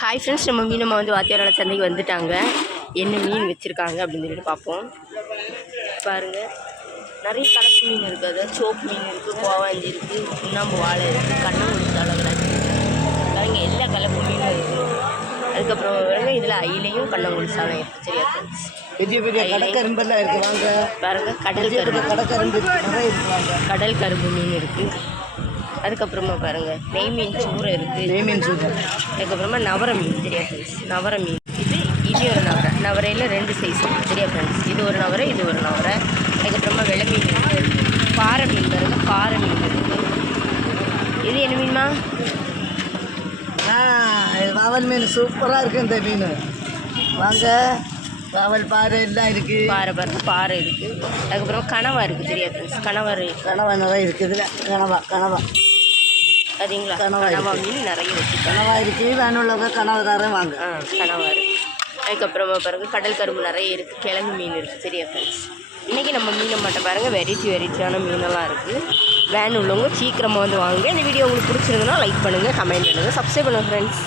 Hi friends, நம்ம மீனம்மா வந்து வாத்தியாரோட சந்தைக்கு வந்துட்டாங்க. என்ன மீன் வச்சுருக்காங்க அப்படின்னு சொல்லிட்டு பார்ப்போம். பாருங்கள், நிறைய கலப்பு மீன் இருக்குது. அதாவது சோப்பு மீன் இருக்குது, கோவாஞ்சி இருக்குது, சுண்ணாம்பு வாழை இருக்குது, கண்ணங்குடி சாலகராஜ் பாருங்கள், எல்லா கலப்பு மீனும் இருக்குது. அதுக்கப்புறம் பாருங்க, இதில் அயிலையும் கண்ணங்குடி சாலம் இருக்குது. சரியா ஃப்ரெண்ட்ஸ், பெரிய பெரிய கடற்கரும்பெல்லாம் இருக்குது. வாங்க பாருங்கள், கடல் கரும்பு மீன் இருக்குது. அதுக்கப்புறமா பாருங்கள், நெய் மீன் சூரை இருக்குது. நெய் மீன் சூரை. அதுக்கப்புறமா நவர மீன். சரியா ஃப்ரெண்ட்ஸ், நவர மீன். இது ஒரு நவரை. நவரையில் 2 சைஸ். சரியா ஃப்ரெண்ட்ஸ், இது ஒரு நவரை, இது ஒரு நவரை. அதுக்கப்புறமா வெள்ளை மீன் இருக்குது. பாறை மீன் பாருங்கள், பாறை மீன் இருக்குது. இது என்ன மீன்மா? வாவல் மீன் சூப்பராக இருக்குது. இந்த மீன் வாங்க, வாவல் பாறை எல்லாம் இருக்குது. பாறை பாருங்கள், பாறை இருக்குது. அதுக்கப்புறம் கனவா இருக்குது. சரியா ஃப்ரெண்ட்ஸ், கனவா நிறைய இருக்குது. இதில் கனவா சரிங்களா? கனவா மீன் நிறைய இருக்குது. கனவா இருக்குது. வேணுள்ளவங்க கனவா தரேன் வாங்க. கனவா இருக்குது. அதுக்கப்புறமா பாருங்கள், கடல் கரும்பு நிறைய இருக்குது. கிழங்கு மீன் இருக்குது. சரியா ஃப்ரெண்ட்ஸ், இன்றைக்கி நம்ம மீனை மட்டும் பாருங்கள், வெரைட்டியான மீனெல்லாம் இருக்குது. வேன் உள்ளவங்க சீக்கிரமாக வந்து வாங்க. இந்த வீடியோ உங்களுக்கு பிடிச்சிருந்ததுன்னா லைக் பண்ணுங்கள், கமெண்ட் பண்ணுங்கள், சப்ஸ்கிரைப் பண்ணுங்கள் ஃப்ரெண்ட்ஸ்.